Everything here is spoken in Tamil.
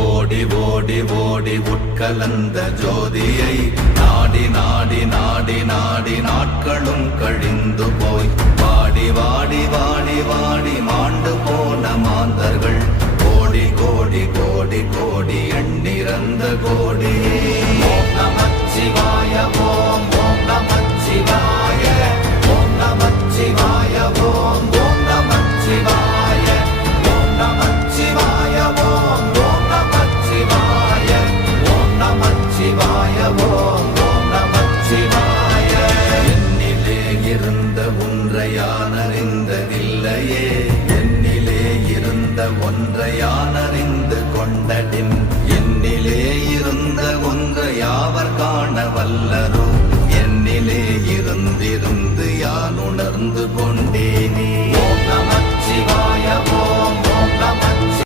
ஓடி ஓடி ஓடி உட்கலந்த ஜோதியை நாடி நாடி நாடி நாடி நாட்களும் கழிந்து போய் வாடி வாடி வாடி வாடி மாண்டு போன மாந்தர்கள் கோடி கோடி கோடி கோடி எண்ணிறந்த கோடி. ஓம் நமச்சிவாய ஓம் ஓம் நமச்சிவாய ஓம் நமச்சிவாய ஓம் ஓம் நமச்சிவாய ஓம் நமச்சிவாய ஓம் ஓம் நமச்சிவாய ஓம் நமச்சிவாய ஓம் ஓம் நமச்சிவாய. என்னிலே இருந்த ஒன்றை யான் அறிந்ததில்லையே, என்னிலே இருந்த ஒன்றை யான் அறிந்து கொண்டடின், என்னிலே இருந்த ஒன்றை யாவர் காண வல்லரோ, என்னிலே இருந்திருந்து யான் உணர்ந்து கொண்டேனே. ஓம் நமச்சிவாய ஓம்